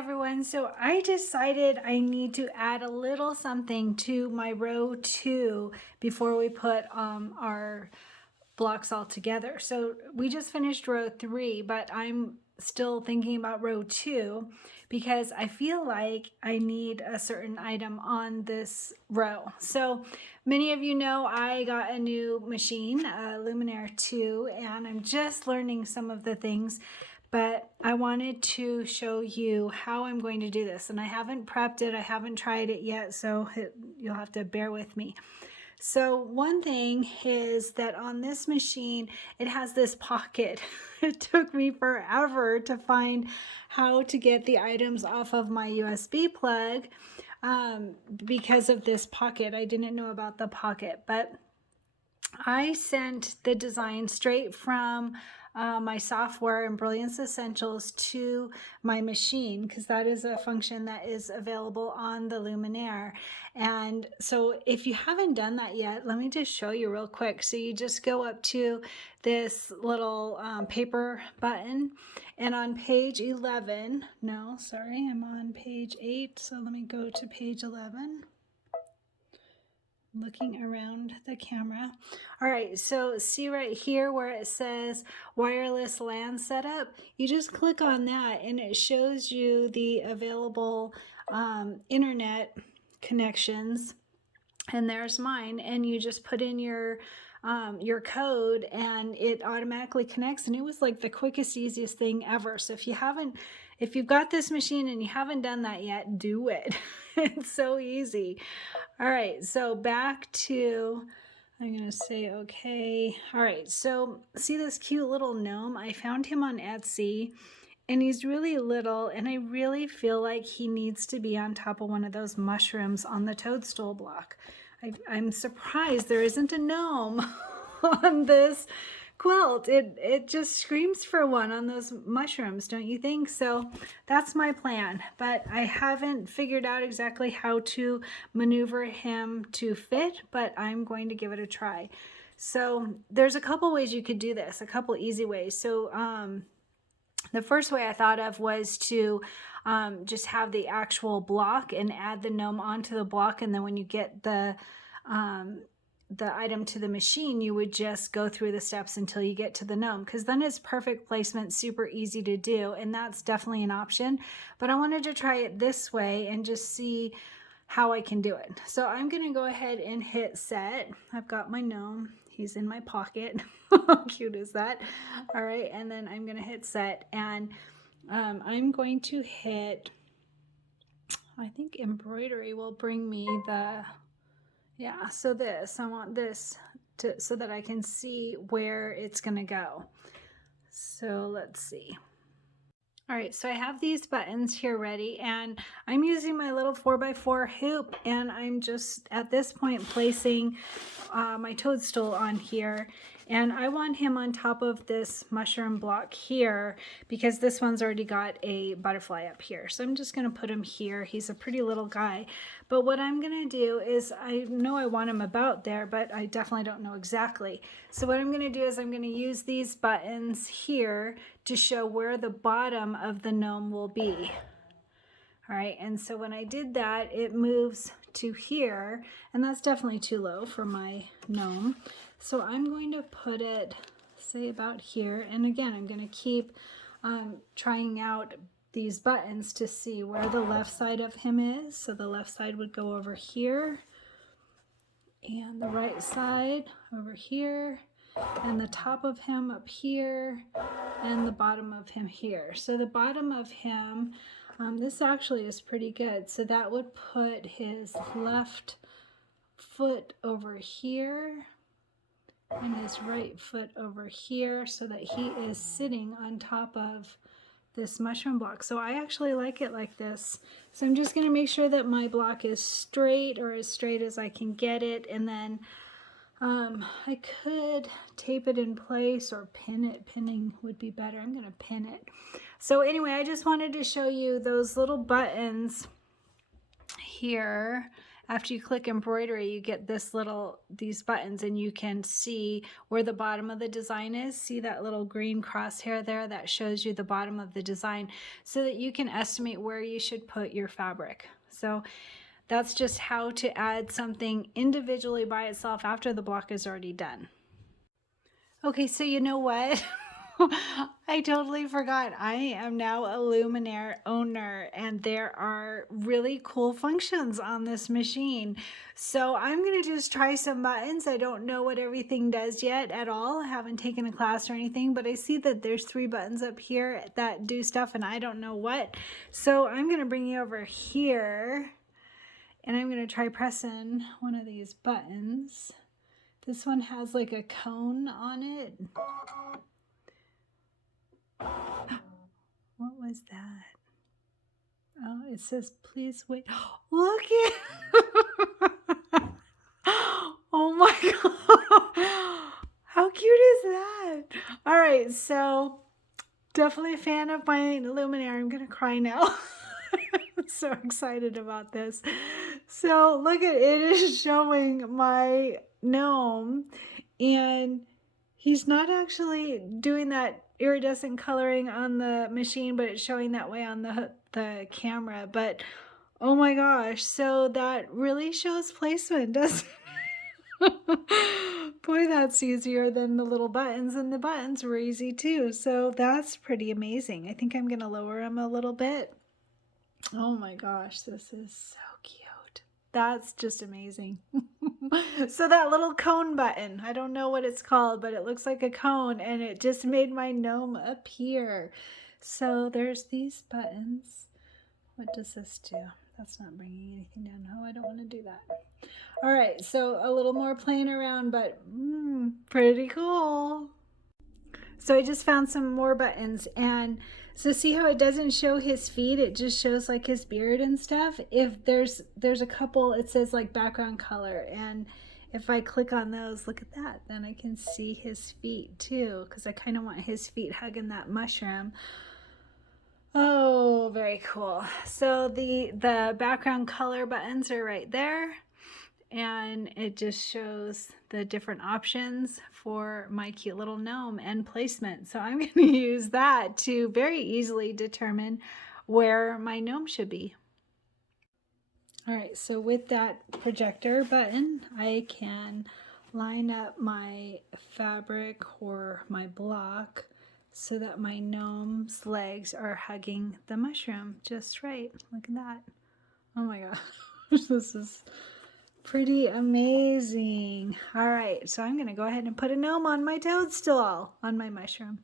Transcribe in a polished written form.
everyone. So I decided I need to add a little something to my row 2 before we put our blocks all together. So we just finished row 3, but I'm still thinking about row 2 because I feel like I need a certain item on this row. So many of you know I got a new machine, a Luminaire 2, and I'm just learning some of the things, but I wanted to show you how I'm going to do this. And I haven't prepped it, I haven't tried it yet, so you'll have to bear with me. So one thing is that on this machine, it has this pocket. It took me forever to find how to get the items off of my USB plug because of this pocket. I didn't know about the pocket, but I sent the design straight from my software and Brilliance Essentials to my machine because that is a function that is available on the Luminaire. And so if you haven't done that yet, let me just show you real quick. So you just go up to this little paper button, and on page 11, no, sorry, I'm on page 8. So let me go to page 11. Looking around the camera. All right, so see right here where it says wireless LAN setup, you just click on that and it shows you the available internet connections, and there's mine, and you just put in your code and it automatically connects, and it was like the quickest, easiest thing ever. So if you've got this machine and you haven't done that yet, do it. It's so easy. All right, so back to, I'm gonna say okay. All right, so see this cute little gnome? I found him on Etsy, and he's really little, and I really feel like he needs to be on top of one of those mushrooms on the toadstool block. I'm surprised there isn't a gnome on this quilt. It just screams for one on those mushrooms, don't you think? So that's my plan, but I haven't figured out exactly how to maneuver him to fit, but I'm going to give it a try. So there's a couple ways you could do this, a couple easy ways. So the first way I thought of was to just have the actual block and add the gnome onto the block, and then when you get the item to the machine, you would just go through the steps until you get to the gnome, because then it's perfect placement, super easy to do, and that's definitely an option. But I wanted to try it this way and just see how I can do it. So I'm going to go ahead and hit set. I've got my gnome. He's in my pocket. How cute is that? All right, and then I'm going to hit set, and I'm going to hit, I think embroidery will bring me the, yeah, so this, I want this so that I can see where it's going to go. So let's see. All right, so I have these buttons here ready, and I'm using my little 4x4 hoop, and I'm just at this point placing my toadstool on here, and I want him on top of this mushroom block here because this one's already got a butterfly up here. So I'm just gonna put him here. He's a pretty little guy, but what I'm gonna do is, I know I want him about there, but I definitely don't know exactly. So what I'm gonna do is I'm gonna use these buttons here to show where the bottom of the gnome will be. All right, and so when I did that, it moves to here, and that's definitely too low for my gnome. So I'm going to put it, say, about here, and again, I'm going to keep trying out these buttons to see where the left side of him is. So the left side would go over here, and the right side over here, and the top of him up here, and the bottom of him here. So the bottom of him, this actually is pretty good. So that would put his left foot over here and his right foot over here, so that he is sitting on top of this mushroom block. So I actually like it like this. So I'm just going to make sure that my block is straight, or as straight as I can get it, and then I could tape it in place or pin it. Pinning would be better. I'm going to pin it. So anyway, I just wanted to show you those little buttons here after you click embroidery, you get these buttons, and you can see where the bottom of the design is. See that little green crosshair there? That shows you the bottom of the design so that you can estimate where you should put your fabric. So that's just how to add something individually by itself after the block is already done. Okay, so you know what? I totally forgot. I am now a Luminaire owner, and there are really cool functions on this machine. So I'm going to just try some buttons. I don't know what everything does yet at all. I haven't taken a class or anything, but I see that there's 3 buttons up here that do stuff, and I don't know what. So I'm going to bring you over here, and I'm going to try pressing one of these buttons. This one has like a cone on it. What was that? Oh, it says, please wait. Look at Oh my God. How cute is that? All right, so definitely a fan of my Luminaire. I'm going to cry now. I'm so excited about this. So look at it. It is showing my gnome, and he's not actually doing that iridescent coloring on the machine, but it's showing that way on the camera. But oh my gosh, so that really shows placement, doesn't it? Boy, that's easier than the little buttons, and the buttons were easy too. So that's pretty amazing. I think I'm going to lower them a little bit. Oh my gosh, this is so cute. That's just amazing. So that little cone button, I don't know what it's called, but it looks like a cone, and it just made my gnome appear. So there's these buttons. What does this do? That's not bringing anything down. No, I don't want to do that. All right, so a little more playing around, but pretty cool. So I just found some more buttons, and so see how it doesn't show his feet, it just shows like his beard and stuff. If there's a couple, it says like background color, and if I click on those, look at that, then I can see his feet too, because I kind of want his feet hugging that mushroom. Oh, very cool. So the background color buttons are right there, and it just shows the different options for my cute little gnome and placement. So I'm going to use that to very easily determine where my gnome should be. All right, so with that projector button, I can line up my fabric or my block so that my gnome's legs are hugging the mushroom just right. Look at that. Oh my gosh, this is pretty amazing. All right, so I'm going to go ahead and put a gnome on my toadstool on my mushroom.